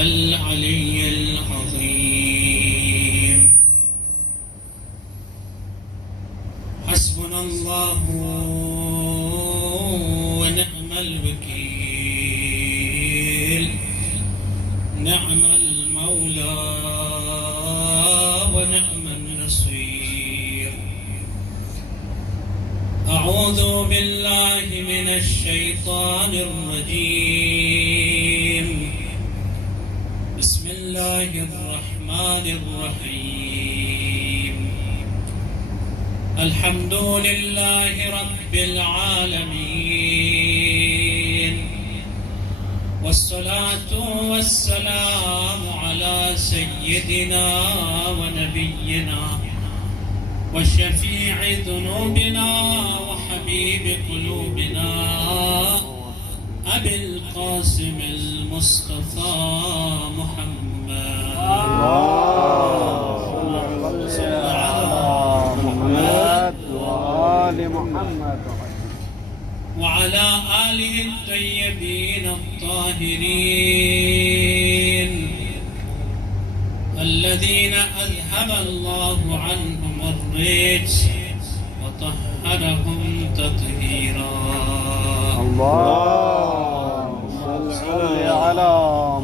العلي العظيم. حسبنا الله ونعم الوكيل، نعم المولى ونعم النصير. أعوذ بالله من الشيطان الرجيم. بسم الله الرحمن الرحيم. الحمد لله رب العالمين، والصلاة والسلام على سيدنا ونبينا وشفيع ذنوبنا وحبيب قلوبنا أبي القاسم المصطفى محمد. صل على محمد وآل محمد وعلى آله الطيبين الطاهرين الذين أذهب الله عنهم الرجس وطهرهم تطهيرا. اللهم صل على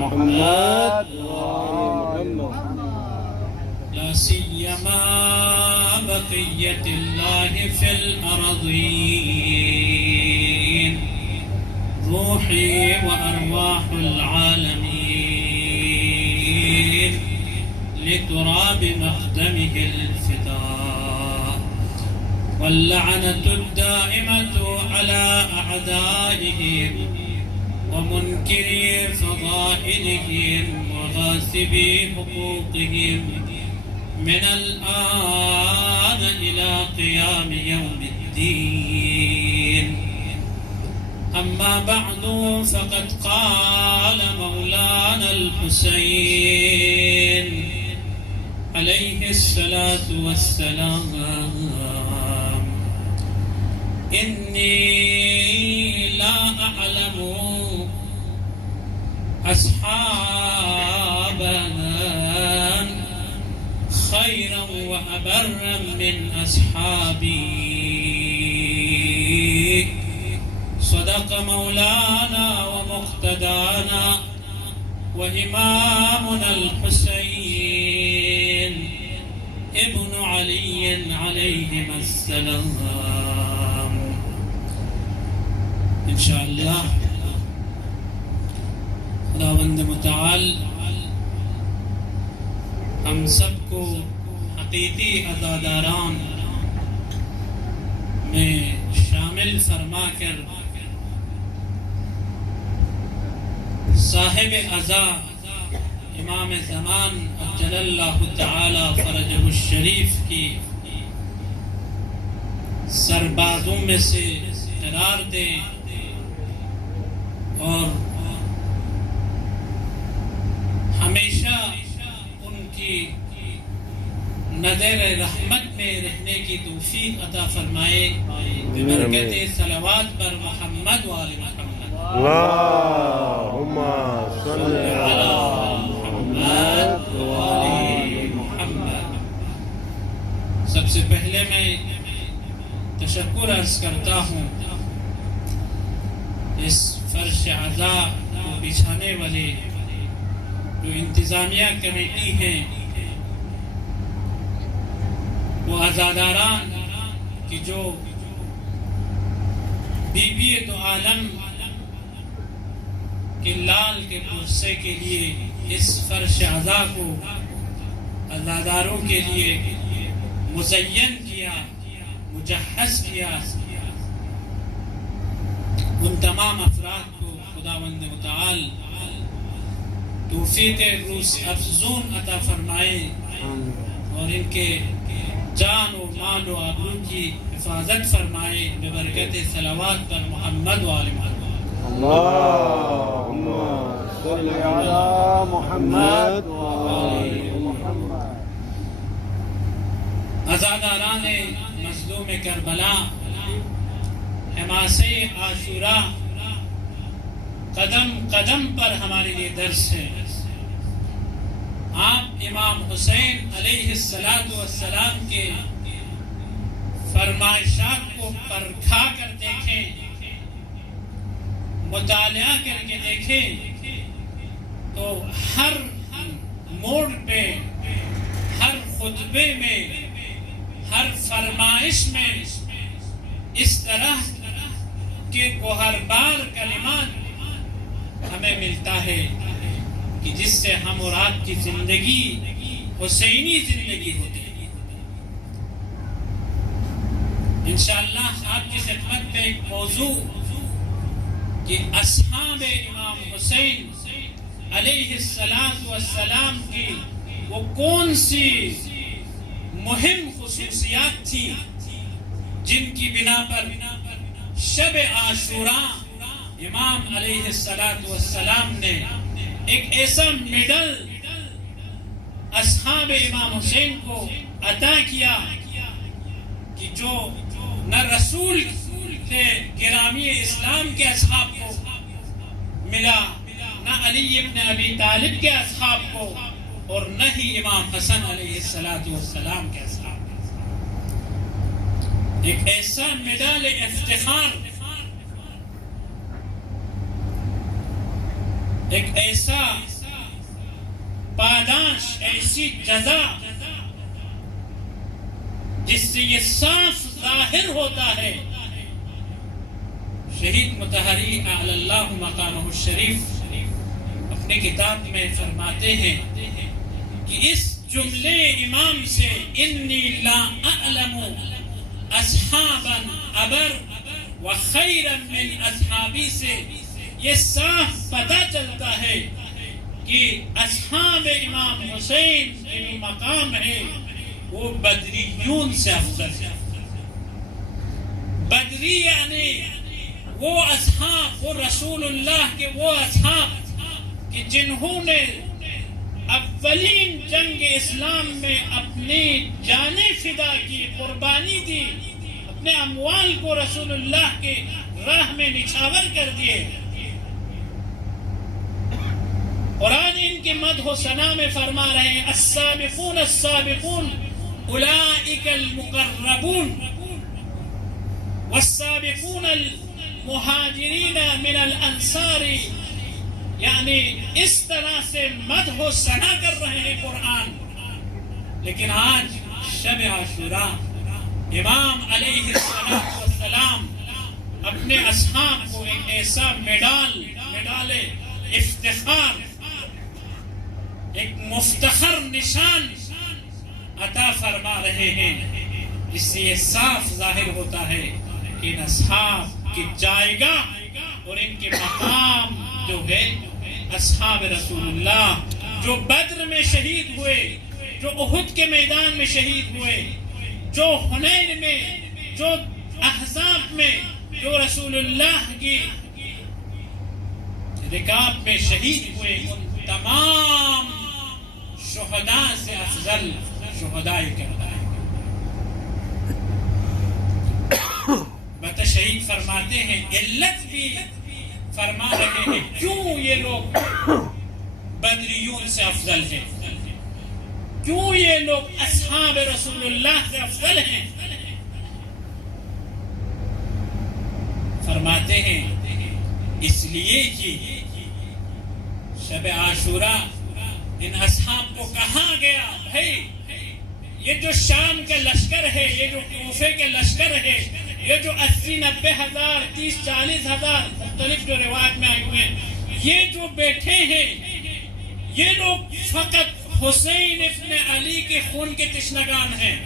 محمد وآل محمد. لا سيما بقية الله في الأرضين، روحي وأرواح العالمين لتراب مقدمه الفداء، واللعنة الدائمة على أعدائهم ومنكري فضائلهم وغاصبي حقوقهم من الآن إلى قيام يوم الدين. أما بعد، فقد قال مولانا الحسين عليه الصلاة والسلام: إني لا أعلم أصحابنا خيرا وأبرا من أصحابي. صدق مولانا ومقتدانا وإمامنا الحسين ابن علي عليهما السلام. انشاءاللہ خداوند متعال ہم سب کو حقیقی عزاداران میں شامل فرما کر صاحب عزا امام زمان عجل اللہ تعالی فرجہ الشریف کی سربازوں میں سے قرار دیں اور ہمیشہ ان کی نظر رحمت میں رہنے کی توفیق عطا فرمائے ببرکت صلوات پر محمد و آل محمد. اللهم صل على محمد وآل محمد. سب سے پہلے میں تشکر عرض کرتا ہوں اس فرش عزا کو بچھانے والے جو انتظامیہ کمیٹی ہیں، وہ عزاداران کی جو بی بی دو عالم کے لال کے پرسے کے لیے اس فرش عزا کو عزاداروں کے لیے مزین کیا، مجہز کیا، ان تمام افراد کو خداوند متعال توفیق روز افزون عطا فرمائے اور ان کے جان و مال و آبرو کی حفاظت فرمائے ببرکت صلوات پر محمد و آل محمد. اللهم صل على محمد وآل محمد. عزاداران مظلوم کربلا، حماسہ عاشوراء قدم قدم پر ہمارے لیے درس ہے. آپ امام حسین علیہ السلام کے فرمائشات کو پرکھا کر دیکھیں، مطالعہ کر کے دیکھیں، تو ہر موڑ پہ، ہر خطبے میں، ہر فرمائش میں اس طرح کے گوہربار کلمات ہمیں ملتا ہے کہ جس سے ہم اور آپ کی زندگی حسینی زندگی ہوتی ہے۔ انشاءاللہ آپ کی خدمت میں ایک موضوع کہ اصحاب امام حسین علیہ السلام کی وہ کون سی مہم خصوصیات تھی جن کی بنا پر شب عاشوراء امام علیہ السلام نے ایک ایسا میڈل اصحاب امام حسین کو عطا کیا کہ جو نہ رسول نے گرامی اسلام کے اصحاب کو ملا، نہ علی ابن ابی طالب کے اصحاب کو، اور نہ ہی امام حسن علیہ السلام کے اصحاب کو۔ ایک ایسا میڈال افتخار، ایک ایسا پاداش، ایسی جزا جس سے یہ صاف ظاہر ہوتا ہے۔ شہید مطہری اعلی اللہ مقامہ الشریف اپنے کتاب میں فرماتے ہیں کہ اس جملے امام سے انی لا اعلم اصحابا ابر و خیرا من اصحابی سے یہ صاف پتہ چلتا ہے کہ اصحاب امام حسین جو مقام ہے وہ بدریون سے افضل ہے۔ بدری یعنی وہ اصحاب، وہ رسول اللہ کے وہ اصحاب کہ جنہوں نے اولین جنگ اسلام میں اپنی جانیں فدا کی، قربانی دی، اپنے اموال کو رسول اللہ کے راہ میں نچھاور کر دیے، قرآن ان کے مدح و ثنا میں فرما رہے ہیں السابقون السابقون اولئک المقربون والسابقون المہاجرین من الانصار، یعنی اس طرح سے مدح و ثنا کر رہے ہیں قرآن۔ لیکن آج شب عاشوراء امام علیہ السلام اپنے اصحاب کو ایک ایسا میڈال افتخار، ایک مفتخر نشان عطا فرما رہے ہیں، جس سے یہ صاف ظاہر ہوتا ہے کہ ان اصحاب کی جائیگاہ اور ان کے مقام جو ہے اصحاب رسول اللہ، جو بدر میں شہید ہوئے، جو احد کے میدان میں شہید ہوئے، جو حنین میں، جو احزاب میں، جو رسول اللہ کی رکاب میں شہید ہوئے، ان تمام شہداء سے افضل شہداء کربلا۔ بتا شہید فرماتے ہیں، علت بھی فرما رہے ہیں کیوں یہ لوگ بدریون سے افضل ہیں، کیوں یہ لوگ اصحاب رسول اللہ سے افضل ہیں۔ فرماتے ہیں اس لیے کہ شب عاشوراء ان اصحاب کو کہا گیا بھائی یہ جو شام کا لشکر ہے، یہ جو کوفے کے لشکر ہے، یہ جو 80-90 ہزار 30-40 ہزار مختلف جو روایت میں آئے ہوئے ہیں، یہ جو بیٹھے ہیں یہ لوگ فقط حسین ابن علی کے خون کے تشنگان ہیں۔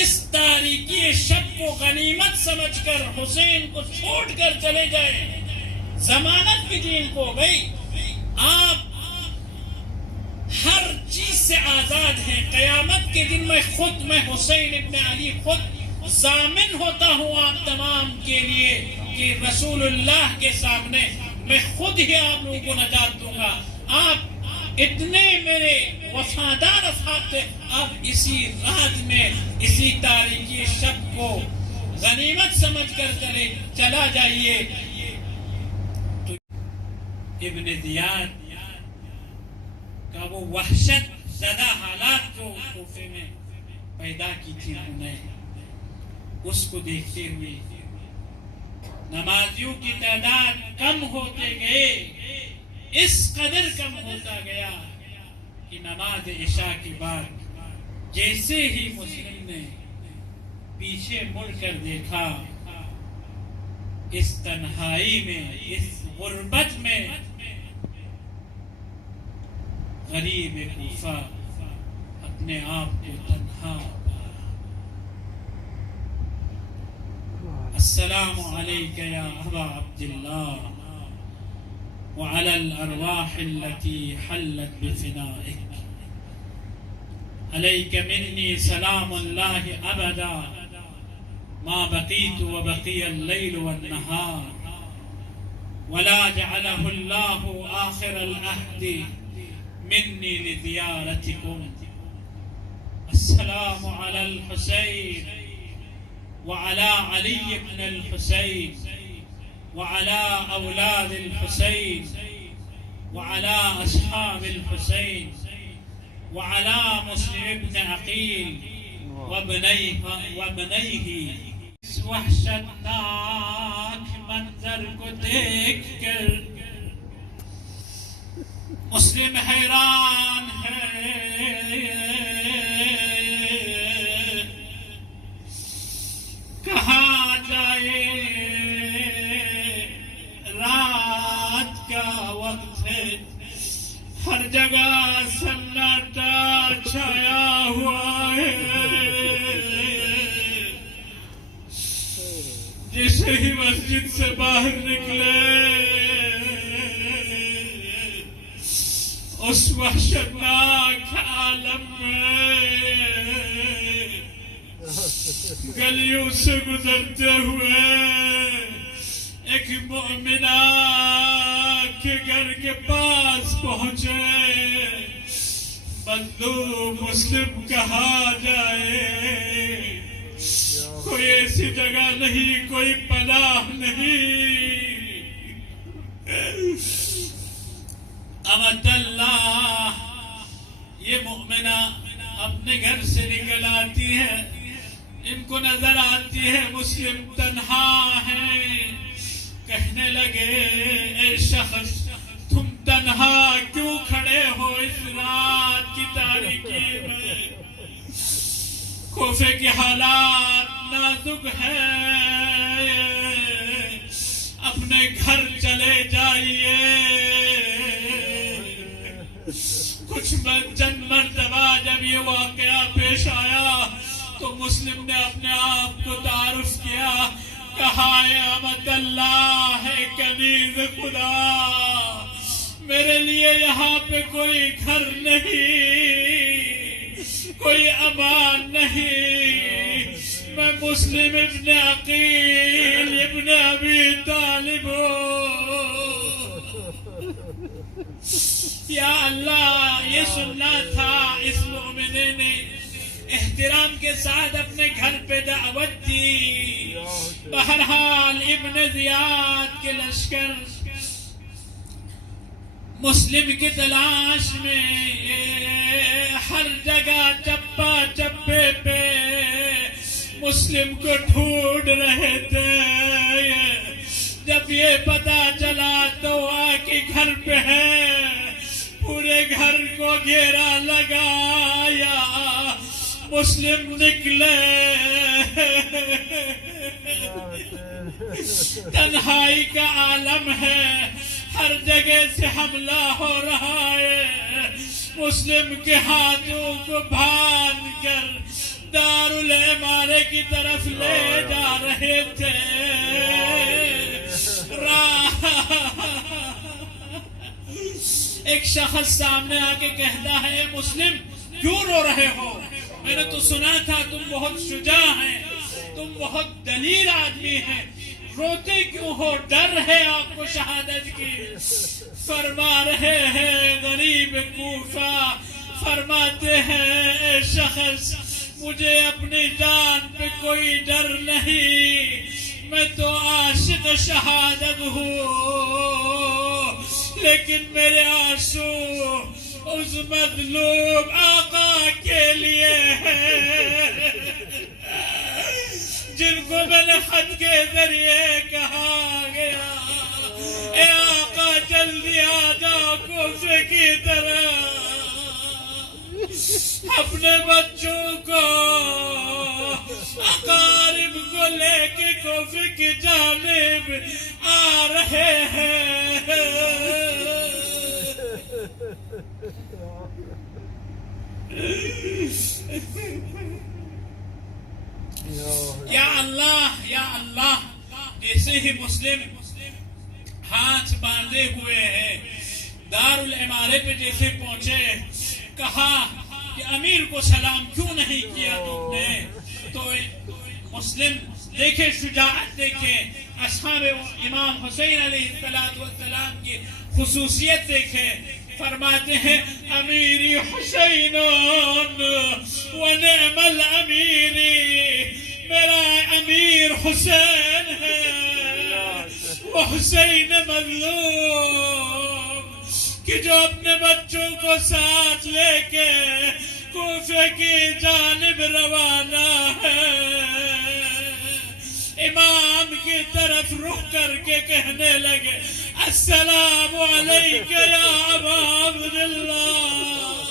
اس تاریکی شب کو غنیمت سمجھ کر حسین کو چھوڑ کر چلے جائے، ضمانت بھی دین کو بھائی آپ ہر چیز سے آزاد ہیں، قیامت کے دن میں حسین ابن علی خود ضامن ہوتا ہوں آپ تمام کے لیے کہ رسول اللہ کے سامنے میں خود ہی آپ لوگوں کو نجات دوں گا۔ آپ اتنے میرے وفادار اصحاب تھے، آپ اسی رات میں اسی تاریکی شب کو غنیمت سمجھ کر چلا جائیے۔ ابن زیاد کا وہ وحشت زدہ حالات جو کوفے میں پیدا کی تھی انہوں نے، اس کو دیکھتے ہوئے نمازیوں کی تعداد کم ہوتے گئے، اس قدر کم ہوتا گیا کہ نماز عشاء کے بعد جیسے ہی مسلم نے پیچھے مڑ کر دیکھا، اس تنہائی میں، اس غربت میں غریب کوفہ اپنے آپ کو تنہا پا۔ السلام علیک یا ابا عبداللہ وعلى الأرواح التي حلت بفنائك، عليك مني سلام الله أبدا ما بقيت وبقي الليل والنهار، ولا جعله الله آخر العهد مني لزيارتكم. السلام على الحسين وعلى علي بن الحسين وعلى أولاد الحسين وعلى أصحاب الحسين وعلى مسلم بن عقيل وابنيه. اس وحشتناک منظر کو دیکھ کر مسلم حیران ہے، کہاں جائے، رات کا وقت ہے، ہر جگہ سناٹا چھایا ہوا ہے، جیسے ہی مسجد سے باہر نکلے اس وحشتناک عالم میں گلیوں سے گزرتے ہوئے ایک مومنہ کے گھر کے پاس پہنچے. بندو مسلم کہا جائے، کوئی ایسی جگہ نہیں، کوئی پناہ نہیں. امت اللہ، یہ مومنہ اپنے گھر سے نکل آتی ہے، ان کو نظر آتی ہے مسلم تنہا ہے. کہنے لگے، اے شخص تم تنہا کیوں کھڑے ہو اس رات کی تاریکی میں؟ کوفے کے حالات نازک ہیں، اپنے گھر چلے جائیے. کچھ چند مرتبہ جب یہ واقعہ پیش آیا تو مسلم نے اپنے آپ کو تعارف کیا، کہا، اے امت اللہ، ہے کنیز خدا، میرے لیے یہاں پہ کوئی گھر نہیں، کوئی امان نہیں. میں مسلم ابن عقیل ابن ابی طالب ہوں. یا اللہ، یہ سننا تھا. اس مومنے نے احترام کے ساتھ اپنے گھر پہ دعوت دی. بہرحال ابن زیاد کے لشکر مسلم کی تلاش میں ہر جگہ چپا چپے پہ مسلم کو ڈھونڈ رہے تھے. جب یہ پتا چلا تو آ کے گھر پہ ہے، پورے گھر کو گھیرا لگایا. مسلم نکلے، تنہائی کا عالم ہے، ہر جگہ سے حملہ ہو رہا ہے. مسلم کے ہاتھوں کو باندھ کر دارالعمارے کی طرف لے جا رہے تھے. ایک شخص سامنے آ کے کہتا ہے، اے مسلم کیوں رو رہے ہو؟ میں نے تو سنا تھا تم بہت شجاع ہیں، تم بہت دلیر آدمی ہیں، روتے کیوں ہو؟ ڈر ہے آپ کو شہادت کی؟ فرما رہے ہیں غریب کوفہ، فرماتے ہیں، اے شخص مجھے اپنی جان پہ کوئی ڈر نہیں، میں تو عاشق شہادت ہوں. لیکن میرے آنسو اس مظلوم آقا کے لیے ہے جن کو میں نے خط کے ذریعے کہا گیا اے آقا جلدی آ جاؤ کوفے کی طرح، اپنے بچوں کو اقارب کو لے کے کوفے کی جانب آ رہے ہیں۔ یا اللہ یا اللہ، جیسے ہی مسلم ہاتھ باندھے ہوئے ہیں دار العمارے پہ جیسے پہنچے، کہا کہ امیر کو سلام کیوں نہیں کیا تم نے؟ تو مسلم دیکھے شجاعت، دیکھے اصحاب امام حسین علیہ السلام کی خصوصیت دیکھے، فرماتے ہیں امیری حسین ونعم الامیری، میرا امیر حسین ہے، وہ حسین مظلوم کہ جو اپنے بچوں کو ساتھ لے کے کوفے کی جانب روانہ ہے، امام کی طرف رخ کر کے کہنے لگے السلام علیک یا ابا عبداللہ،